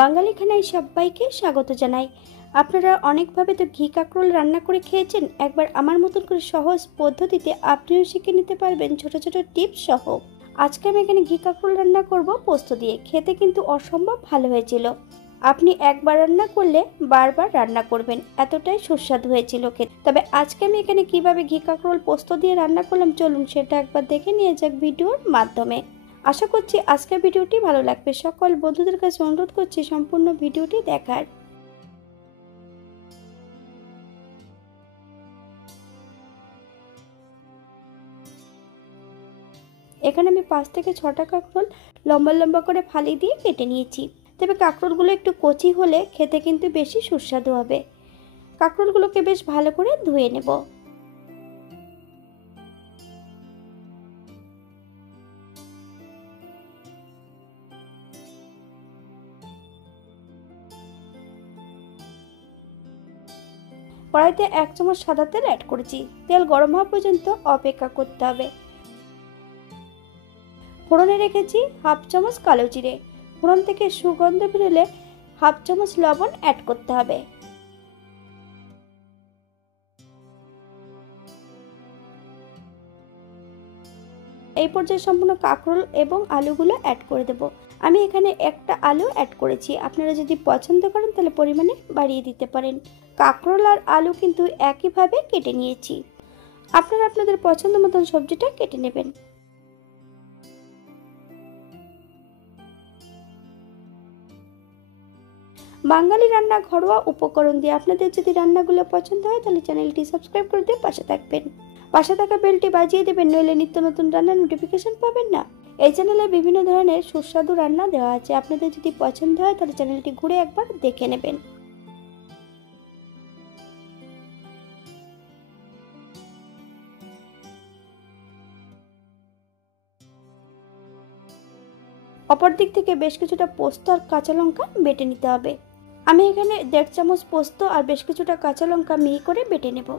বাঙালি খানায় সবাইকে স্বাগত জানাই। আপনারা অনেকভাবে তো ঘি কাঁকরোল রান্না করে খেয়েছেন। একবার আমার মতন করে সহজ পদ্ধতিতে আপনিও শিখে নিতে পারবেন ছোট ছোট টিপস সহ। আজকে আমি এখানে ঘি কাঁকরোল রান্না করব পোস্ত দিয়ে। খেতে কিন্তু অসম্ভব ভালো হয়েছিল। আপনি একবার রান্না করলে বারবার রান্না করবেন, এতটাই সুস্বাদু হয়েছিল খেতে। তবে আজকে আমি এখানে কিভাবে ঘি কাঁকরোল পোস্ত দিয়ে রান্না করলাম চলুন সেটা একবার দেখে নিয়ে যাক ভিডিওর মাধ্যমে। আশা করছি আজকের ভিডিওটি ভালো লাগবে। সকল বন্ধুদের কাছে অনুরোধ করছি সম্পূর্ণ ভিডিওটি দেখার। এখানে আমি 5 থেকে 6টা কাঁকরোল লম্বা লম্বা করে ফালি দিয়ে কেটে নিয়েছি। তবে কাঁকরোলগুলো একটু কচি হলে খেতে কিন্তু বেশি সুস্বাদু হবে। কাঁকরোলগুলোকে বেশ ভালো করে ধুয়ে নেব। কড়াইতে 1 চামচ সাদা তেল অ্যাড করেছি। তেল গরম হওয়া পর্যন্ত অপেক্ষা করতে হবে। ফোড়নে রেখেছি হাফ চামচ কালো জিরে। ফোড়ন থেকে সুগন্ধ বেরোলে হাফ চামচ লবণ অ্যাড করতে হবে। এই পর্যায়ে সম্পূর্ণ কাঁকরোল এবং আলুগুলো অ্যাড করে দেব। আমি এখানে একটা আলু অ্যাড করেছি, আপনারা যদি পছন্দ করেন তাহলে পরিমাণে বাড়িয়ে দিতে পারেন। কাঁকরোল আর আলু কিন্তু একইভাবে কেটে নিয়েছি। আপনারা আপনাদের পছন্দ মতন সবজিটা কেটে নেবেন। বাঙালি রান্না ঘরোয়া উপকরণ দিয়ে আপনাদের যদি রান্নাগুলো পছন্দ হয় তাহলে চ্যানেলটি সাবস্ক্রাইব করে দিয়ে পাশে থাকবেন। পাশে থাকা বেলটি বাজিয়ে দেবেন, নইলে নিত্য নতুন রান্নার নোটিফিকেশন পাবেন না। এই চ্যানেলে বিভিন্ন ধরনের সুস্বাদু রান্না দেওয়া আছে, আপনাদের যদি পছন্দ হয় তাহলে চ্যানেলটি ঘুরে একবার দেখে নেবেন। অপর দিক থেকে বেশ কিছুটা পোস্ত আর কাঁচা লঙ্কা বেটে নিতে হবে। আমি এখানে 1.5 চামচ পোস্ত আর বেশ কিছুটা কাঁচা লঙ্কা মিহি করে বেটে নেব।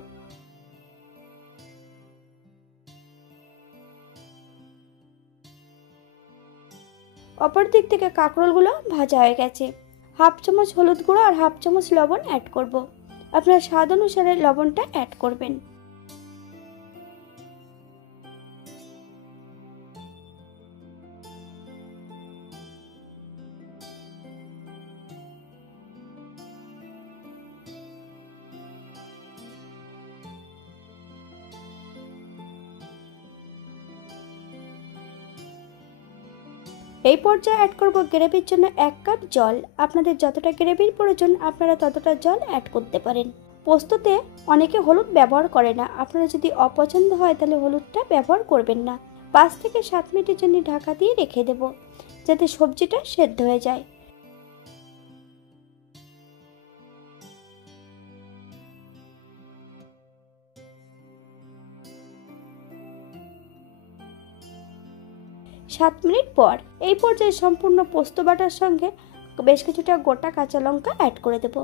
অপর দিক থেকে কাঁকরোলগুলো ভাজা হয়ে গেছে। হাফ চামচ হলুদ গুঁড়ো আর হাফ চামচ লবণ অ্যাড করব। আপনারা স্বাদ অনুসারে লবণটা অ্যাড করবেন। এই পর্যায়ে অ্যাড করব গ্রেভির জন্য 1 কাপ জল। আপনাদের যতটা গ্রেভির প্রয়োজন আপনারা ততটা জল অ্যাড করতে পারেন। পোস্ততে অনেকে হলুদ ব্যবহার করে না, আপনারা যদি অপছন্দ হয় তাহলে হলুদটা ব্যবহার করবেন না। 5 থেকে 7 মিনিটের জন্য ঢাকা দিয়ে রেখে দেব যাতে সবজিটা সেদ্ধ হয়ে যায়। সাত মিনিট পর এই পর্যায়ে সম্পূর্ণ পোস্ত বাটার সঙ্গে বেশ কিছুটা গোটা কাঁচা লঙ্কা অ্যাড করে দেব।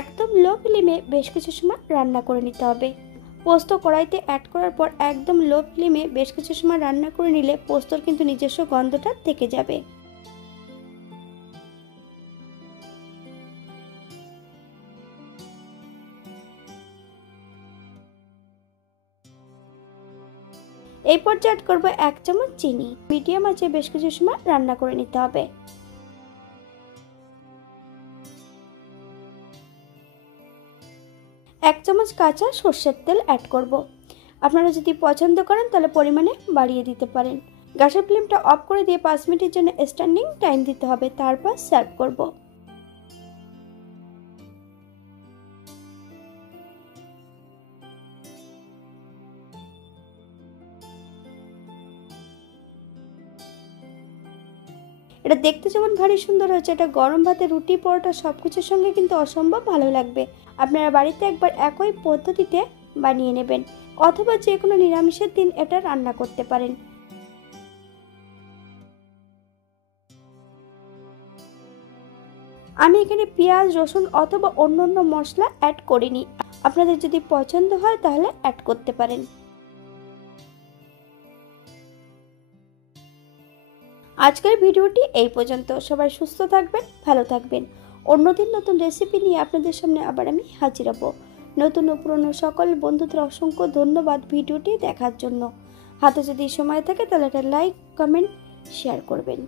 একদম লো ফ্লেমে বেশ কিছু সময় রান্না করে নিতে হবে। পোস্ত কড়াইতে অ্যাড করার পর একদম লো ফ্লেমে বেশ কিছু সময় রান্না করে নিলে পোস্তর কিন্তু নিজস্ব গন্ধটা থেকে যাবে। এই পর্যায়ে অ্যাড করব 1 চামচ চিনি। মিডিয়াম আঁচে বেশ কিছু সময় রান্না করে নিতে হবে। 1 চামচ কাঁচা সর্ষের তেল অ্যাড করব। আপনারা যদি পছন্দ করেন তাহলে পরিমাণে বাড়িয়ে দিতে পারেন। গ্যাসের ফ্লেমটা অফ করে দিয়ে 5 মিনিটের জন্য স্ট্যান্ডিং টাইম দিতে হবে, তারপর সার্ভ করব। এটা দেখতে যেমন ভারী সুন্দর হয়েছে, এটা গরম ভাতে, রুটি, পরোটা সবকিছুর সঙ্গে কিন্তু অসম্ভব ভালো লাগবে। আপনারা বাড়িতে একবার একই পদ্ধতিতে বানিয়ে নেবেন, অথবা যে কোনো নিরামিষের দিন এটা রান্না করতে পারেন। আমি এখানে পেঁয়াজ, রসুন অথবা অন্যান্য মশলা অ্যাড করিনি, আপনাদের যদি পছন্দ হয় তাহলে অ্যাড করতে পারেন। আজকের ভিডিওটি এই পর্যন্ত। সবাই সুস্থ থাকবেন, ভালো থাকবেন। অন্যদিন নতুন রেসিপি নিয়ে আপনাদের সামনে আবার আমি হাজির হব। নতুন ও পুরনো সকল বন্ধুদের অসংখ্য ধন্যবাদ ভিডিওটি দেখার জন্য। হাতে যদি সময় থাকে তাহলে একটা লাইক, কমেন্ট, শেয়ার করবেন।